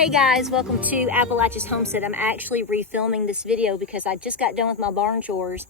Hey guys, welcome to Appalachia's Homestead. I'm actually refilming this video because I just got done with my barn chores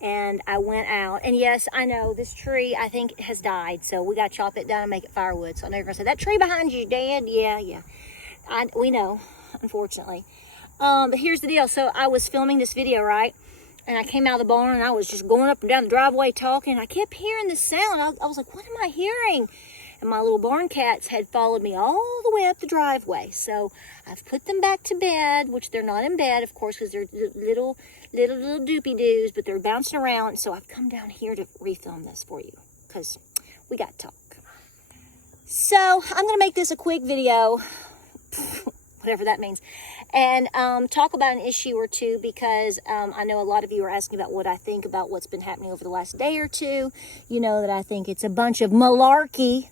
and I went out. And yes, I know this tree I think has died, so we got to chop it down and make it firewood. So I know you're going to say, that tree behind you is dead. Yeah. We know, unfortunately. But here's the deal. So I was filming this video, right? And I came out of the barn and I was just going up and down the driveway talking. I kept hearing this sound. I was like, what am I hearing? And my little barn cats had followed me all the way up the driveway. So I've put them back to bed, which they're not in bed, of course, because they're little doopy-doos, but they're bouncing around. So I've come down here to refilm this for you because we got to talk. So I'm going to make this a quick video, whatever that means, and talk about an issue or two because I know a lot of you are asking about what I think about what's been happening over the last day or two. You know that I think it's a bunch of malarkey.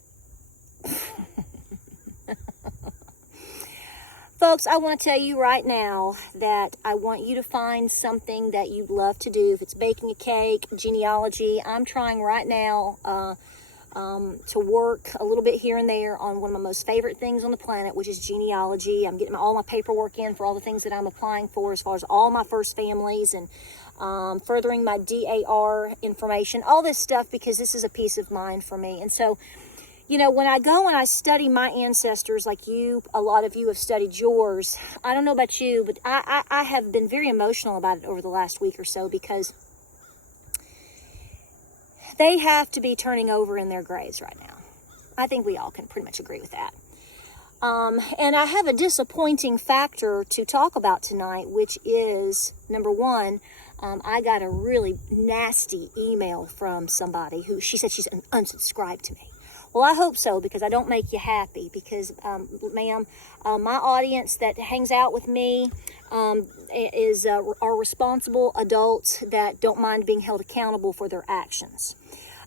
Folks, I want to tell you right now that I want you to find something that you love to do. If it's baking a cake, genealogy, I'm trying right now to work a little bit here and there on one of my most favorite things on the planet, which is genealogy. I'm getting all my paperwork in for all the things that I'm applying for as far as all my first families and furthering my DAR information, all this stuff, because this is a peace of mind for me. And so, you know, when I go and I study my ancestors, like you, a lot of you have studied yours. I don't know about you, but I have been very emotional about it over the last week or so because they have to be turning over in their graves right now. I think we all can pretty much agree with that. And I have a disappointing factor to talk about tonight, which is, number one, I got a really nasty email from somebody who, she said she's unsubscribed to me. Well, I hope so, because I don't make you happy. Because, ma'am, my audience that hangs out with me are responsible adults that don't mind being held accountable for their actions.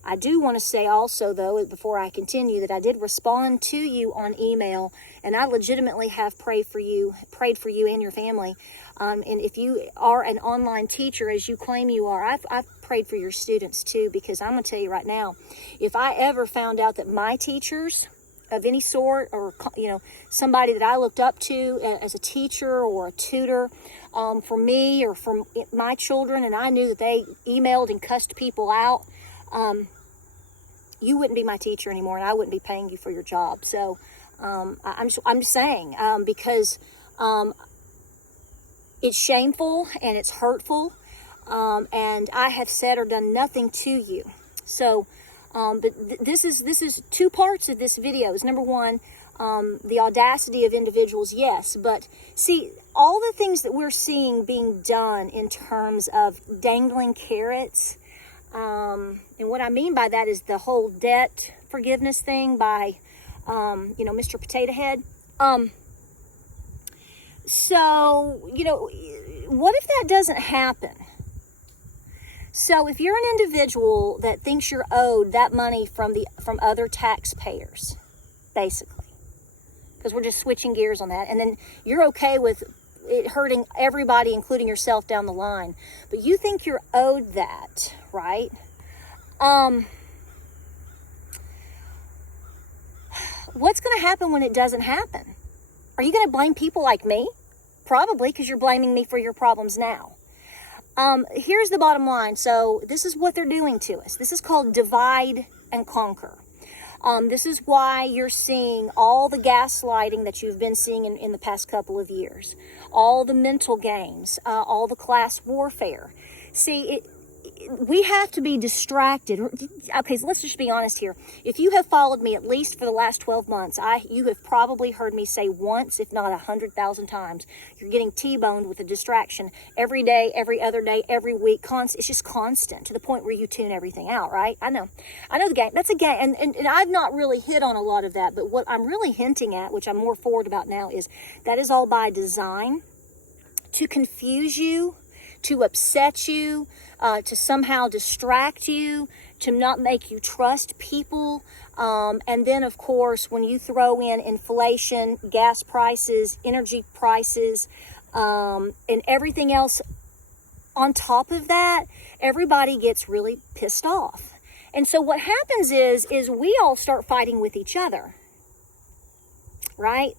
I do want to say also, though, before I continue, that I did respond to you on email, and I legitimately have prayed for you and your family. And if you are an online teacher, as you claim you are, I've prayed for your students too, because I'm going to tell you right now, if I ever found out that my teachers of any sort, or, you know, somebody that I looked up to as a teacher or a tutor for me or for my children, and I knew that they emailed and cussed people out, you wouldn't be my teacher anymore, and I wouldn't be paying you for your job. So I'm just saying, because it's shameful and it's hurtful, and I have said or done nothing to you. So, but this is two parts of this video. Is number one, the audacity of individuals, yes, but see, all the things that we're seeing being done in terms of dangling carrots. And what I mean by that is the whole debt forgiveness thing by, you know, Mr. Potato Head. So, you know, what if that doesn't happen? So if you're an individual that thinks you're owed that money from other taxpayers, basically, because we're just switching gears on that, and then you're okay with it hurting everybody, including yourself, down the line, but you think you're owed that, right? What's going to happen when it doesn't happen? Are you going to blame people like me? Probably, because you're blaming me for your problems now. Here's the bottom line. So this is what they're doing to us. This is called divide and conquer. This is why you're seeing all the gaslighting that you've been seeing in the past couple of years. All the mental games, all the class warfare. See, we have to be distracted. Okay, so let's just be honest here. If you have followed me at least for the last 12 months, you have probably heard me say once, if not 100,000 times, you're getting T-boned with a distraction every day, every other day, every week. It's just constant to the point where you tune everything out, right? I know the game. That's a game. And I've not really hit on a lot of that, but what I'm really hinting at, which I'm more forward about now, is that is all by design to confuse you, to upset you, to somehow distract you, to not make you trust people. And then, of course, when you throw in inflation, gas prices, energy prices, and everything else on top of that, everybody gets really pissed off. And so what happens is we all start fighting with each other, right?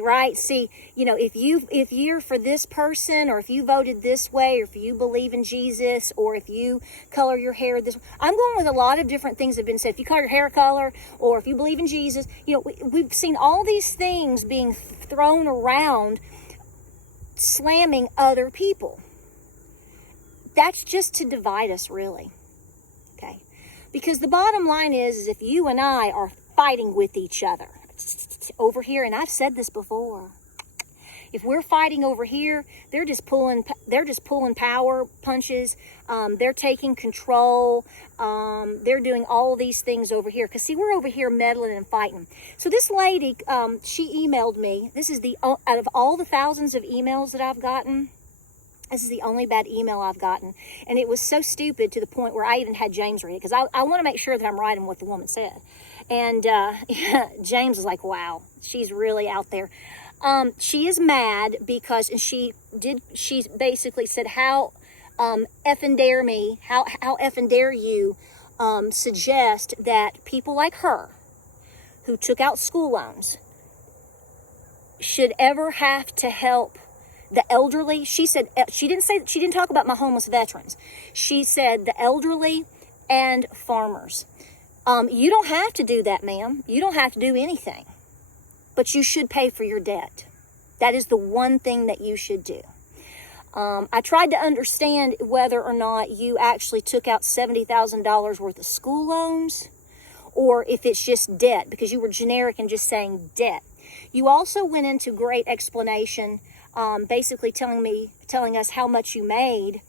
right? See, if you're for this person, or if you voted this way, or if you believe in Jesus, or if you color your hair this way. I'm going with a lot of different things that have been said. If you color your hair color, or if you believe in Jesus, we've seen all these things being thrown around, slamming other people. That's just to divide us, really. Okay? Because the bottom line is if you and I are fighting with each other over here, and I've said this before, if we're fighting over here, they're just pulling power punches. They're taking control. They're doing all these things over here. Because see, we're over here meddling and fighting. So this lady, she emailed me. This is out of all the thousands of emails that I've gotten, this is the only bad email I've gotten. And it was so stupid to the point where I even had James read it. Because I want to make sure that I'm right in what the woman said. And James was like, wow, she's really out there. She is mad because, and she basically said, how effing dare me, how effing dare you suggest that people like her, who took out school loans, should ever have to help the elderly. She said, she didn't talk about my homeless veterans. She said the elderly and farmers. You don't have to do that, ma'am. You don't have to do anything. But you should pay for your debt. That is the one thing that you should do. I tried to understand whether or not you actually took out $70,000 worth of school loans, or if it's just debt, because you were generic and just saying debt. You also went into great explanation, basically telling us how much you made.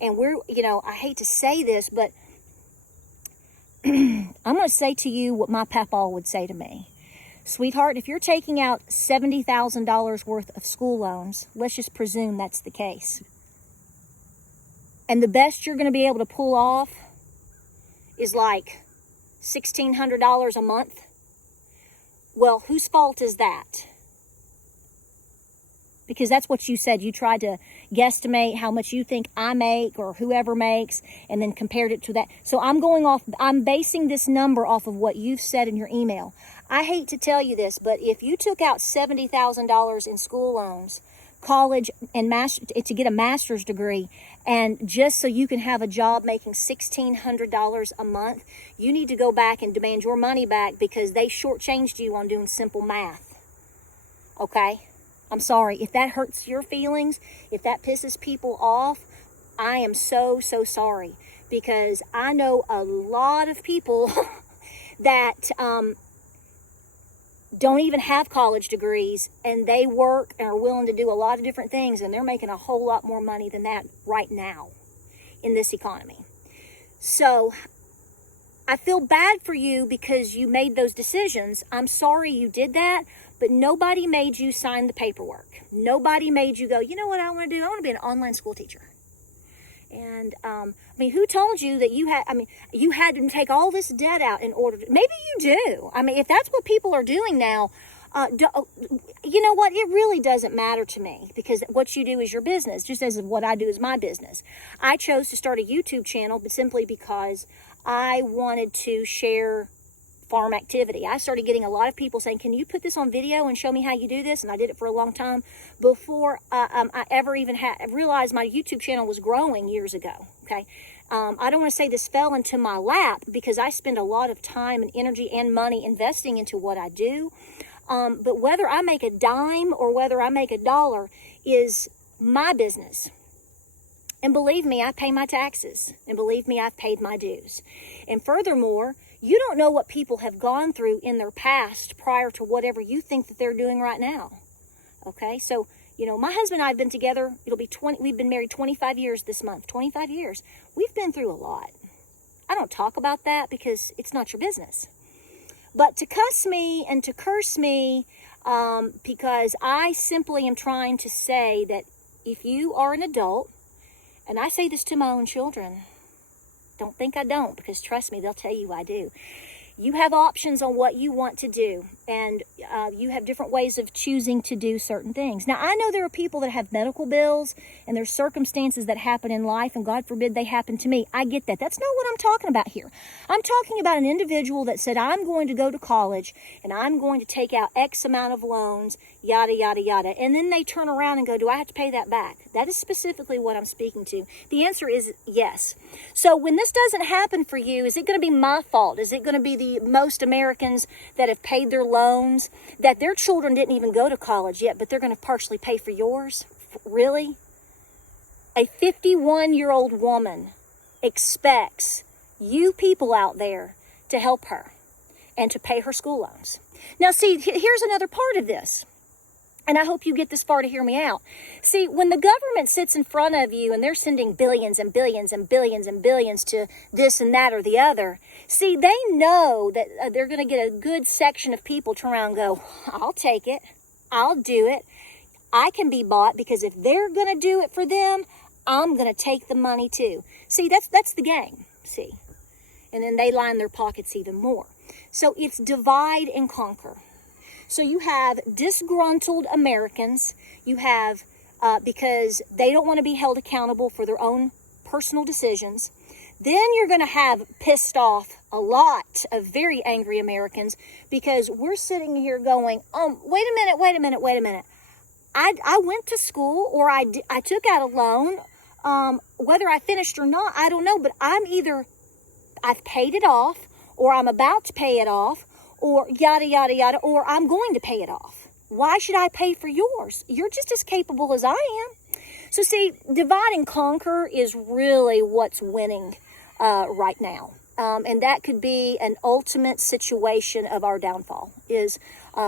And I hate to say this, but I'm going to say to you what my papaw would say to me. Sweetheart, if you're taking out $70,000 worth of school loans, let's just presume that's the case, and the best you're going to be able to pull off is like $1,600 a month, well, whose fault is that? Because that's what you said. You tried to guesstimate how much you think I make or whoever makes, and then compared it to that. So I'm basing this number off of what you've said in your email. I hate to tell you this, but if you took out $70,000 in school loans, college, and to get a master's degree, and just so you can have a job making $1,600 a month, you need to go back and demand your money back, because they shortchanged you on doing simple math. Okay? I'm sorry. If that hurts your feelings, if that pisses people off, I am so, so sorry. Because I know a lot of people that don't even have college degrees, and they work and are willing to do a lot of different things, and they're making a whole lot more money than that right now in this economy. So I feel bad for you because you made those decisions. I'm sorry you did that. But nobody made you sign the paperwork. Nobody made you go, you know what I want to do? I want to be an online school teacher. And, who told you that you had to take all this debt out in order to, maybe you do. If that's what people are doing now, you know what? It really doesn't matter to me, because what you do is your business, just as what I do is my business. I chose to start a YouTube channel, but simply because I wanted to share farm activity. I started getting a lot of people saying, can you put this on video and show me how you do this? And I did it for a long time before I ever even realized my YouTube channel was growing years ago. Okay. I don't want to say this fell into my lap, because I spend a lot of time and energy and money investing into what I do. But whether I make a dime or whether I make $1 is my business. And believe me, I pay my taxes. And believe me, I've paid my dues. And furthermore, you don't know what people have gone through in their past prior to whatever you think that they're doing right now. Okay? So, my husband and I have been together. We've been married 25 years this month. 25 years. We've been through a lot. I don't talk about that because it's not your business. But to cuss me and to curse me, because I simply am trying to say that if you are an adult, and I say this to my own children, don't think I don't, because trust me, they'll tell you I do. You have options on what you want to do, and you have different ways of choosing to do certain things. Now, I know there are people that have medical bills, and there's circumstances that happen in life, and God forbid they happen to me. I get that. That's not what I'm talking about here. I'm talking about an individual that said, I'm going to go to college, and I'm going to take out X amount of loans. yada, yada, yada. And then they turn around and go, do I have to pay that back? That is specifically what I'm speaking to. The answer is yes. So when this doesn't happen for you, is it going to be my fault? Is it going to be the most Americans that have paid their loans, that their children didn't even go to college yet, but they're going to partially pay for yours? Really? A 51-year-old woman expects you people out there to help her and to pay her school loans. Now, see, here's another part of this. And I hope you get this far to hear me out. See, when the government sits in front of you and they're sending billions and billions and billions and billions to this and that or the other, see, they know that they're going to get a good section of people turn around and go, I'll take it. I'll do it. I can be bought, because if they're going to do it for them, I'm going to take the money too. See, that's the game, see. And then they line their pockets even more. So it's divide and conquer. So you have disgruntled Americans. You have, because they don't want to be held accountable for their own personal decisions. Then you're going to have pissed off a lot of very angry Americans, because we're sitting here going, wait a minute. I went to school, or I took out a loan. Whether I finished or not, I don't know. But I've paid it off, or I'm about to pay it off, or yada, yada, yada, or I'm going to pay it off. Why should I pay for yours? You're just as capable as I am. So see, divide and conquer is really what's winning right now. And that could be an ultimate situation of our downfall, is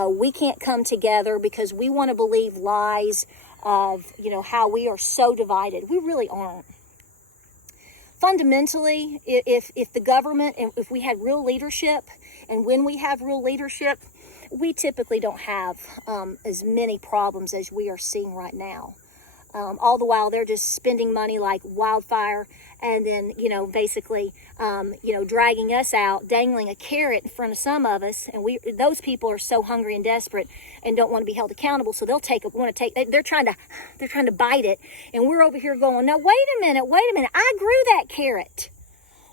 we can't come together because we want to believe lies of, how we are so divided. We really aren't. Fundamentally, if the government, and if we had real leadership, and when we have real leadership, we typically don't have as many problems as we are seeing right now. All the while they're just spending money like wildfire, and then, basically, dragging us out, dangling a carrot in front of some of us. And those people are so hungry and desperate and don't want to be held accountable. So they're trying to bite it. And we're over here going, no, wait a minute. I grew that carrot.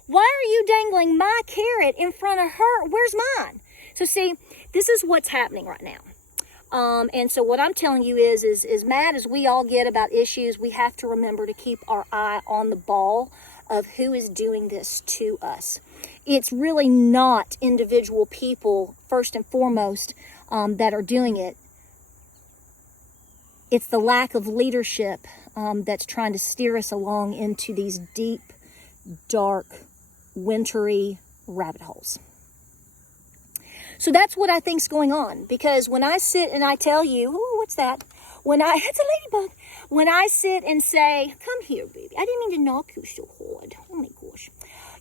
Why are you dangling my carrot in front of her? Where's mine? So see, this is what's happening right now. And so what I'm telling you is as mad as we all get about issues, we have to remember to keep our eye on the ball of who is doing this to us. It's really not individual people, first and foremost, that are doing it. It's the lack of leadership that's trying to steer us along into these deep, dark, wintry rabbit holes. So that's what I think's going on. Because when I sit and I tell you, what's that? It's a ladybug. When I sit and say, come here, baby. I didn't mean to knock you so hard. Oh my gosh.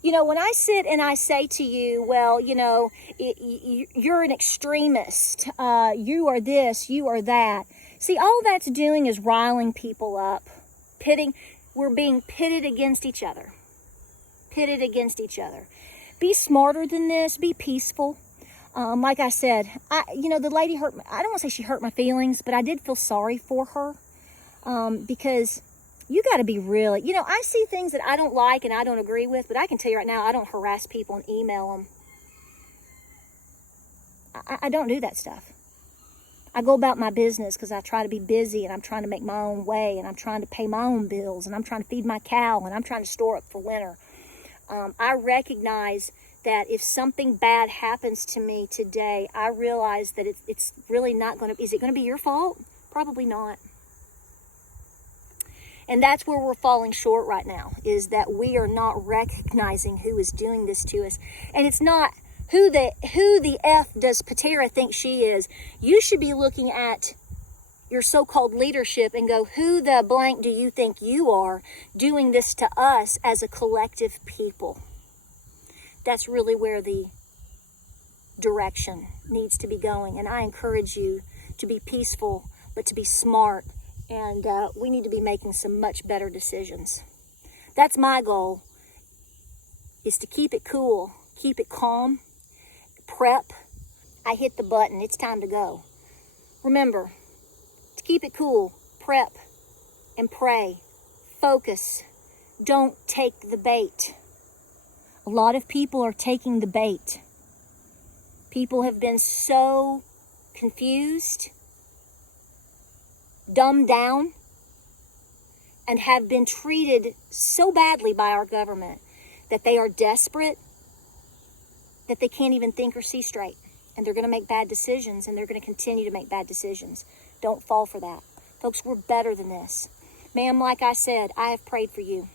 When I sit and I say to you, well, you're an extremist. You are this, you are that. See, all that's doing is riling people up. We're being pitted against each other. Be smarter than this. Be peaceful. Like I said, the lady hurt me. I don't want to say she hurt my feelings, but I did feel sorry for her. Because you got to be really, I see things that I don't like and I don't agree with, but I can tell you right now, I don't harass people and email them. I don't do that stuff. I go about my business because I try to be busy, and I'm trying to make my own way, and I'm trying to pay my own bills, and I'm trying to feed my cow, and I'm trying to store up for winter. I recognize that if something bad happens to me today, I realize that it's really not going to, is it going to be your fault? Probably not. And that's where we're falling short right now, is that we are not recognizing who is doing this to us. And it's not who the F does Patera think she is. You should be looking at your so-called leadership and go, who the blank do you think you are doing this to us as a collective people? That's really where the direction needs to be going. And I encourage you to be peaceful, but to be smart. And we need to be making some much better decisions. That's my goal, is to keep it cool, keep it calm, prep. I hit the button. It's time to go. Remember, to keep it cool, prep and pray. Focus. Don't take the bait. A lot of people are taking the bait. People have been so confused dumbed down and have been treated so badly by our government that they are desperate, that they can't even think or see straight. And they're going to make bad decisions, and they're going to continue to make bad decisions. Don't fall for that. Folks, we're better than this. Ma'am, like I said, I have prayed for you.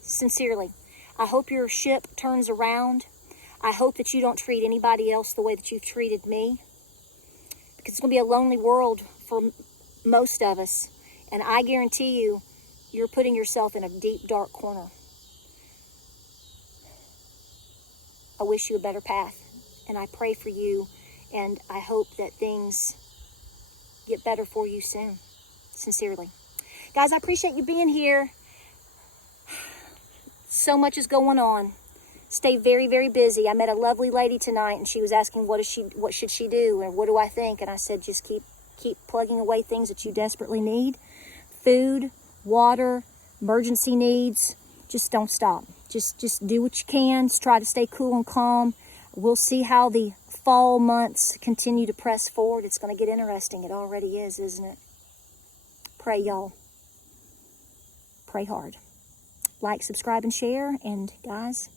Sincerely. I hope your ship turns around. I hope that you don't treat anybody else the way that you've treated me. Because it's going to be a lonely world for most of us. And I guarantee you, you're putting yourself in a deep, dark corner. I wish you a better path. And I pray for you. And I hope that things get better for you soon. Sincerely. Guys, I appreciate you being here. So much is going on. Stay very, very busy. I met a lovely lady tonight, and she was asking, what should she do, and what do I think? And I said, just keep plugging away things that you desperately need. Food, water, emergency needs. Just don't stop. Just do what you can. Just try to stay cool and calm. We'll see how the fall months continue to press forward. It's going to get interesting. It already is, isn't it? Pray, y'all. Pray hard. Like, subscribe, and share. And guys,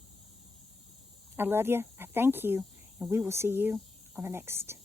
I love you. I thank you. And we will see you on the next